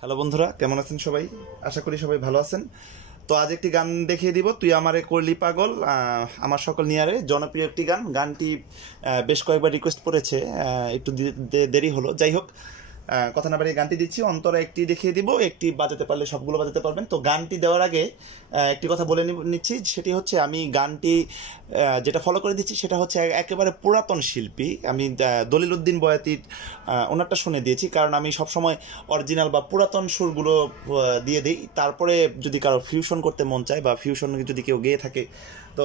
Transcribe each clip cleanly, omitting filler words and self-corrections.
Hello বন্ধুরা, কেমন আছেন সবাই? আশা করি সবাই ভালো আছেন। তো আজ একটি গান দেখিয়ে দিব, তুই আমারে করলি পাগল। আমার সকল নিয়ারে জনপ্রিয় একটি গানটি বেশ কয়েকবার রিকোয়েস্ট করেছে, একটু দেরি হলো। যাই হোক, কথা না বাড়িয়ে গানটি দিচ্ছি। অন্তরা একটি দেখিয়ে দিব, একটি বাজাতে পারলে সবগুলো বাজাতে পারবেন। তো গানটি দেওয়ার আগে একটি কথা বলে নিচ্ছি, সেটি হচ্ছে আমি গানটি যেটা ফলো করে দিচ্ছি সেটা হচ্ছে একেবারে পুরাতন শিল্পী। আমি দলিল উদ্দিন বয়াতির ওনারটা শুনে দিয়েছি, কারণ আমি সবসময় অরিজিনাল বা পুরাতন সুরগুলো দিয়ে দিই। তারপরে যদি কারো ফিউশন করতে মন চায় বা ফিউশন যদি কেউ গেয়ে থাকে, তো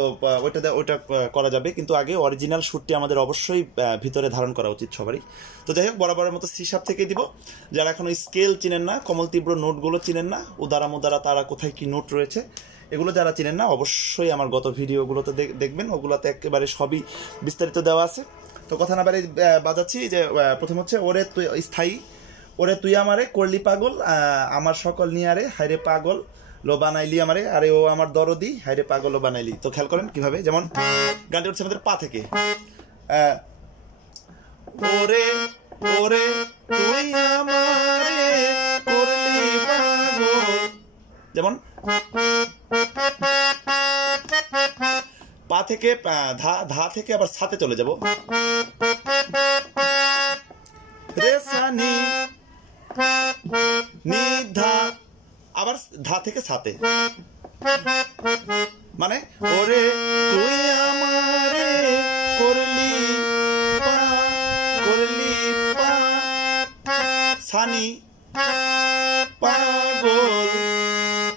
ওইটা করা যাবে, কিন্তু আগে অরিজিনাল সুরটি আমাদের অবশ্যই ভিতরে ধারণ করা উচিত সবারই। তো যাই হোক, বরাবরের মতো সিসাপ থেকে দিব। যারা এখন স্কেল চিনেন না, কমল তীব্র নোটগুলো চিনেন না, উদারা মুদারা তারা কোথায় কি নোট রয়েছে, এগুলো যারা চিনেন না, অবশ্যই আমার গত ভিডিওগুলোতে দেখবেন, ওগুলোতে একেবারে সবই বিস্তারিত দেওয়া আছে। তো কথা না বাড়ি বাজাচ্ছি যে প্রথম হচ্ছে ওরে তুই স্থায়ী, ওরে তুই আমারে করলি পাগল, আমার সকল নিয়ারে হাইরে পাগল লো বানাইলি আমারে, আরে ও আমার দরদি হাইরে পাগল ও বানাইলি। তো খেয়াল করেন কিভাবে, যেমন গানটি হচ্ছে আমাদের পা থেকে। ওরে ওরে তুই আমারে করলি পাগল, যেমন পা থেকে ধা থেকে আবার সাথে চলে যাব, রে সা নি নি ধা, আবার ধা থেকে সাথে, মানে ওরে তুই আমারে করলি পা সানি পাগল,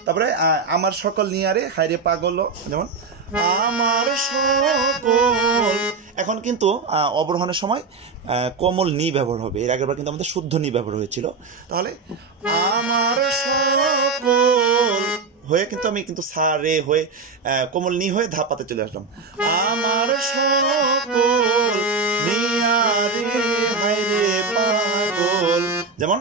তারপরে আমার সকল নিয়ারে হাইরে পাগল, যেমন আমার সকল। এখন কিন্তু অবরোহণের সময় কোমল নি ব্যবহার হবে, এর আগেরবার কিন্তু আমাদের শুদ্ধ নি ব্যবহার হয়েছিল। তাহলে আমার সকল হয়ে কিন্তু আমি কিন্তু সা রে হয়ে কোমল নি হয়ে ধাপাতে চলে আসলাম। আমার সকল নিয়ারে হাইরে পাগল, যেমন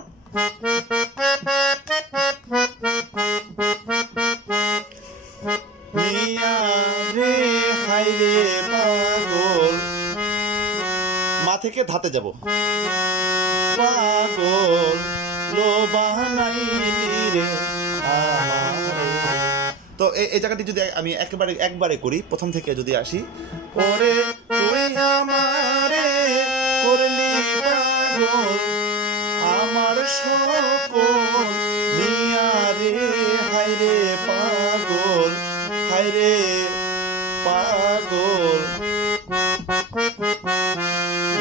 নিয়ারে হাইরে পাগল, মা থেকে ধাতে যাব, পাগল লো বানাইলি রে। তো এই জায়গাটি যদি আমি একবারে করি, প্রথম থেকে যদি আসি, ওরে তুই আমারে করলি পাগল, আমার সকল নিয়ারে হাইরে পাগল হাইরে পাগল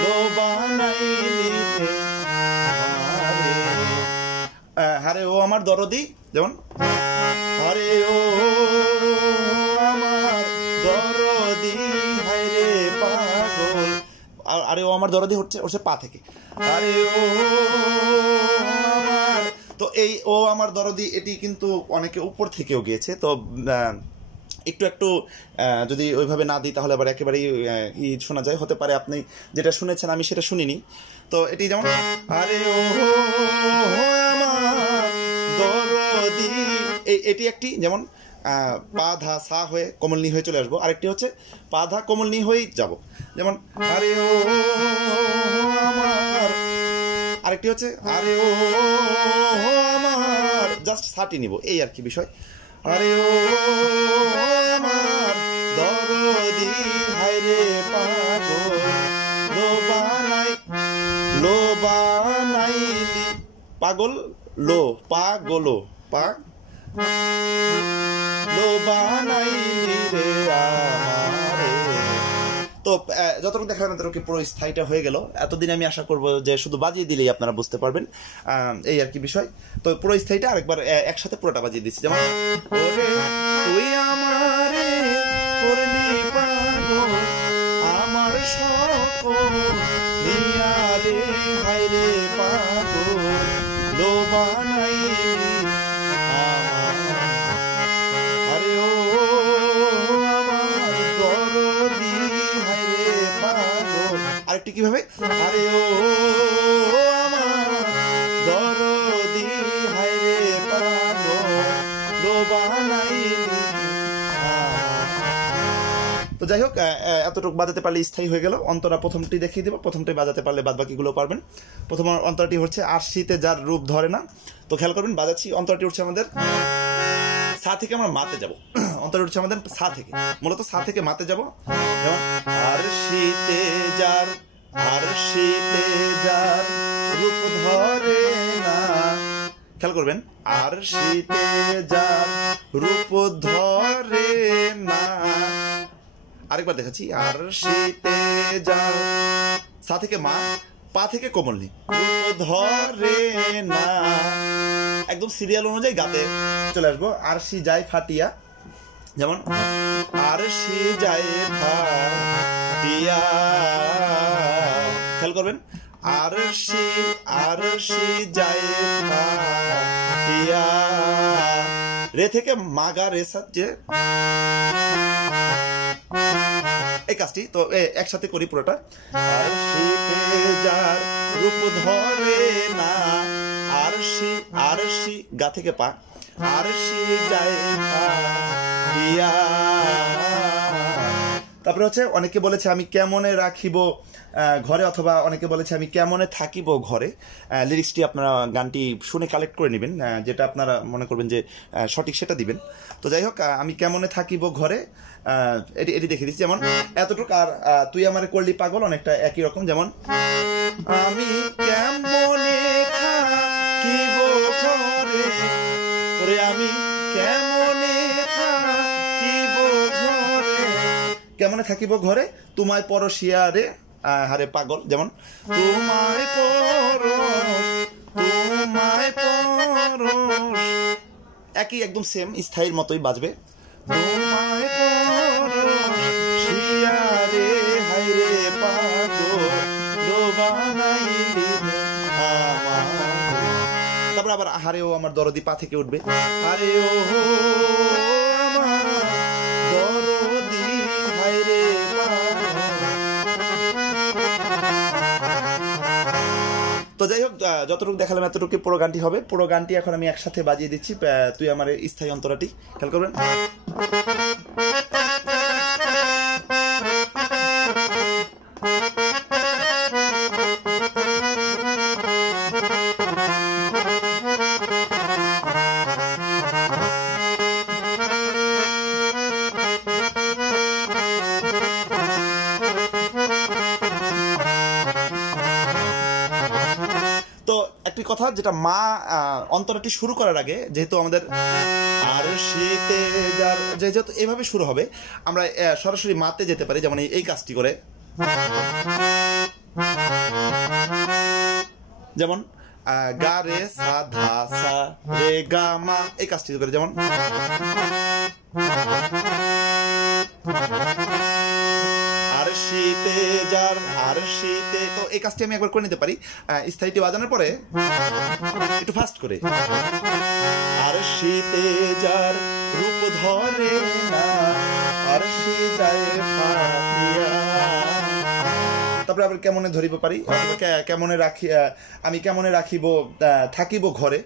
লো বানাইলি রে হারে ও আমার দরদি, যেমন আরে ও আমার দরদি হাইরে পাগল, আরে ও আমার দরদি হচ্ছে পা থেকে, আরে ও আমার। তো এই ও আমার দরদি এটি কিন্তু অনেকে উপর থেকেও গিয়েছে। তো একটু যদি ওইভাবে না দিই তাহলে আবার একেবারেই শোনা যায়, হতে পারে আপনি যেটা শুনেছেন আমি সেটা শুনিনি। তো এটি যেমন আরে ও আমার দরদি, এটি একটি, যেমন পা ধা সা হয়ে কোমল নি হয়ে চলে আসবো। আরেকটি হচ্ছে পা ধা কোমল নি হয়েই যাব, যেমন আরে ও আমার। আরেকটি হচ্ছে আরে ও আমার, জাস্ট সাটি নিব, এই আর কি বিষয়। আরে ও আমার দরদি হাইরে পাগল লো বানাইলি, পাগল লো পাগলো পা লো বানাইলি রে আমারে। তো যতটুকু দেখালাম ততটুকু পুরো স্থায়ীটা হয়ে গেল। এতদিন আমি আশা করবো যে শুধু বাজিয়ে দিলেই আপনারা বুঝতে পারবেন, এই আর কি বিষয়। তো পুরো স্থায়ীটা আরেকবার একসাথে পুরোটা বাজিয়ে দিচ্ছি, যেমন ওরে তুই আমারে করলি পাগল, আমার সকল নিয়ারে হাইরে পাগল লো বানাইলি আরে ও আমার দরদি হাইরে পাগল। আরেকটি কিভাবে, আরে ও আমার দরদি হাইরে পাগল লো বানাইলি। তো যাই হোক, এতটুকু বাজাতে পারলে স্থায়ী হয়ে গেল। অন্তরা প্রথমটি দেখিয়ে দেবো, প্রথমটি বাজাতে পারলে বাদ বাকিগুলো পারবেন। প্রথম অন্তরাটি হচ্ছে আরশিতে যার রূপ ধরে না। তো খেয়াল করবেন, বাজাচ্ছি। অন্তরাটি উঠছে আমাদের সা থেকে আমরা মাতে যাব। অন্তরে উঠছে আমাদের সা থেকে, মূলত সা থেকে মাতে যাব। যেমন আরশিতে যার, আরশিতে যার রূপ ধরে না। খেয়াল করবেন, আরশিতে যার রূপ ধরে না। আরেকবার দেখাচ্ছি, আরশিতে যার, সা থেকে মা, পা থেকে কোমলনি, রূপ ধরে না। একদম সিরিয়াল অনুযায়ী গাতে চলে আসবো। আরশি যায় ফাটিয়া, যেমন আরশি যায় ফাটিয়া। খেয়াল করবেন, আরশি, আরশি যায় ফাটিয়া। রে থেকে মাগা রে সাথে এই কাজটি। তো একসাথে করি পুরোটা। আরশিতে যার রূপ ধরে না, আরশি, আরশি গা থেকে পা, আরশি যায় ফাটিয়া। তারপরে হচ্ছে অনেকে বলেছে আমি কেমনে রাখিব ঘরে, অথবা অনেকে বলেছে আমি কেমনে থাকিব ঘরে। লিরিক্সটি আপনারা গানটি শুনে কালেক্ট করে নেবেন, যেটা আপনারা মনে করবেন যে সঠিক সেটা দিবেন। তো যাই হোক, আমি কেমনে থাকিব ঘরে, এটি এটি দেখে দিচ্ছি। যেমন এতটুকু, আর তুই আমারে করলি পাগল অনেকটা একই রকম। যেমন আমি কেমনে থাকিব ঘরে, ওরে আমি কেমনে থাকিব ঘরে, কেমনে থাকিব ঘরে তোমায় পরশিয়া রে হারে পাগল। যেমন তোমায় পরশ, তোমায় পরশ, একই একদম সেম স্থায়ীর মতোই বাজবে। তোমায় পরশিয়া রে হায়রে পাগল বানাইলি আমার। তারপর আবার হারে ও আমার দরদি পা থেকে উঠবে, আরে ও আমার দরদি হায়রে পাগল। তো যাই হোক, যতটুকু দেখালাম এতটুকু পুরো গানটি হবে। পুরো গানটি এখন আমি একসাথে বাজিয়ে দিচ্ছি। তুই আমার স্থায়ী অন্তরাটি খেয়াল করবেন। তো একটি কথা, যেটা মা অন্তরাটি শুরু করার আগে, যেহেতু আমাদের আরশিতে যার, যেহেতু এভাবে শুরু হবে, আমরা সরাসরি মাতে যেতে পারি। যেমন এই কাজটি করে, যেমন গা রে সা ধা সা রে গা মা, এই কাজটি করে। যেমন আরশিতে যার, আরশিতে। তো এই কাজটি আমি একবার করে নিতে পারি স্থায়ীটি বাজানোর পরে একটু ফাস্ট করে। আরশিতে যার রূপ ধরে না, আরশি যায় ফাটিয়া। তারপরে আবার কেমনে ধরিব পারি, কেমনে রাখি, আমি কেমনে রাখিব থাকিব ঘরে।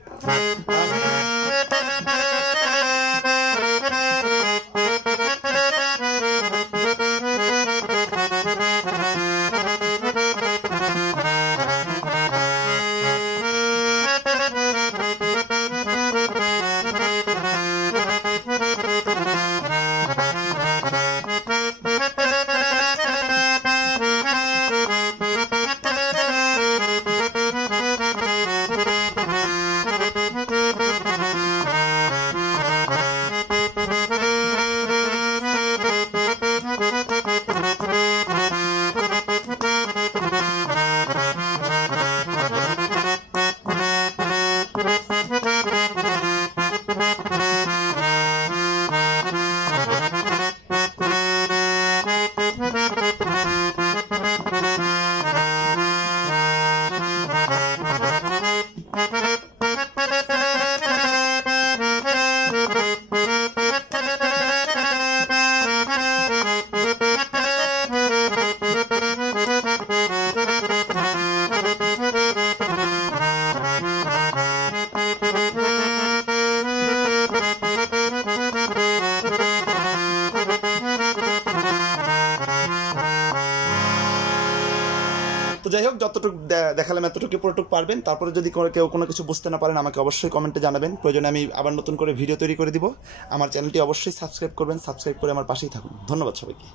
যাই হোক, যতটুকু দেখালাম এতটুকু পুরোটুকু পারবেন। তারপরে যদি কেউ কোনো কিছু বুঝতে না পারেন আমাকে অবশ্যই কমেন্টে জানাবেন, প্রয়োজনে আমি আবার নতুন করে ভিডিও তৈরি করে দিব। আমার চ্যানেলটি অবশ্যই সাবস্ক্রাইব করবেন, সাবস্ক্রাইব করে আমার পাশেই থাকুন। ধন্যবাদ সবাইকে।